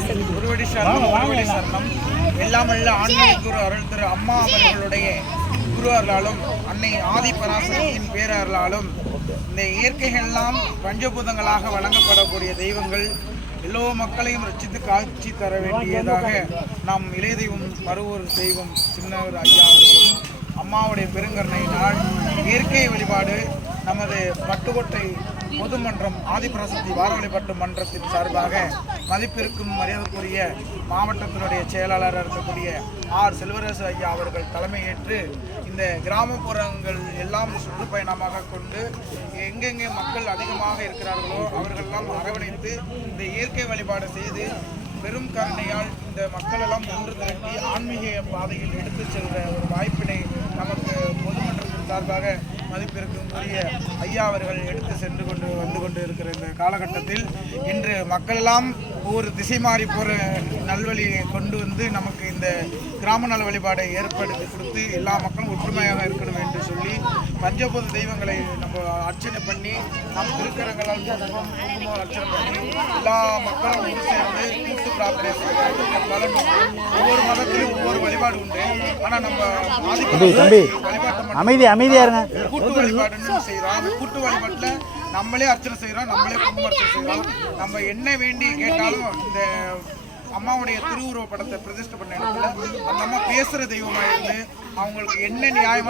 குருவடி சரணம் குருவடி சரணம் எல்லாம் வல்ல குரு அருள் திரு அம்மா அவர்களுடைய குரு அருளாலும் அன்னை ஆதி பராசக்தியின் பேரருளாலும் இந்த இயற்கைகள்லாம் பஞ்சபூதங்களாக வழங்கப்படக்கூடிய தெய்வங்கள் எல்லோ மக்களையும் ரசித்து காட்சி தர வேண்டியதாக நாம் இளைய தெய்வம் மறுவூர் தெய்வம் சின்னவர் ஐயா அவர்களும் அம்மாவுடைய பெருங்கருணையினால் இயற்கை வழிபாடு நமது பட்டுக்கோட்டை பொதுமன்றம் ஆதிபிரசக்தி வாரவழிப்பட்டு மன்றத்தின் சார்பாக மதிப்பிற்கும் மரியாதைக்குரிய மாவட்டத்தினுடைய செயலாளராக இருக்கக்கூடிய ஆர். செல்வரசு ஐயா அவர்கள் தலைமையேற்று இந்த கிராமப்புறங்கள் எல்லாம் சுற்றுப்பயணமாக கொண்டு எங்கெங்கே மக்கள் அதிகமாக இருக்கிறார்களோ அவர்களெல்லாம் அரவணைத்து இந்த இயற்கை வழிபாடு செய்து பெரும் கருணையால் இந்த மக்களெல்லாம் ஒன்று திரட்டி ஆன்மீக பாதையில் எடுத்துச் செல்கிற ஒரு வாய்ப்பினை நமக்கு பொதுமன்றத்தின் சார்பாக மதிப்பிற்கும் உரிய ஐயா அவர்கள் எடுத்து சென்று கொண்டு வந்து கொண்டு இருக்கிற இந்த காலகட்டத்தில் இன்று மக்களெல்லாம் ஒரு திசை மாறி போகிற நல்வழியை கொண்டு வந்து நமக்கு இந்த கிராம நல வழிபாடை ஏற்படுத்தி கொடுத்து எல்லா மக்களும் ஒற்றுமையாக இருக்கணும் என்று சொல்லி பஞ்சபூத தெய்வங்களை நம்ம அர்ச்சனை பண்ணி நம் திருக்கரங்களால் அர்ச்சனை பண்ணி எல்லா மக்களும் ஒன்று சேர்ந்து கூட்டு பிரார்த்தனை உண்டு. ஒவ்வொரு மதத்திலும் ஒவ்வொரு வழிபாடு உண்டு ஆனால் நம்ம தம்பி அமைதி அமைதியா இருங்க. கூட்டு வழிபாடுன்னு செய்கிறோம் அந்த கூட்டு வழிபாட்டுல நம்மளே அர்ச்சனை செய்கிறோம் நம்மளே குங்கும அர்ச்சனை செய்கிறோம் நம்ம என்ன வேண்டி கேட்டாலும் இந்த அம்மாவுடைய திருவுருவ படத்தை பிரதிஷ்டை பண்ண இடத்துல அந்த அம்மா பேசுகிற தெய்வமாக இருந்து அவங்களுக்கு என்ன நியாயமோ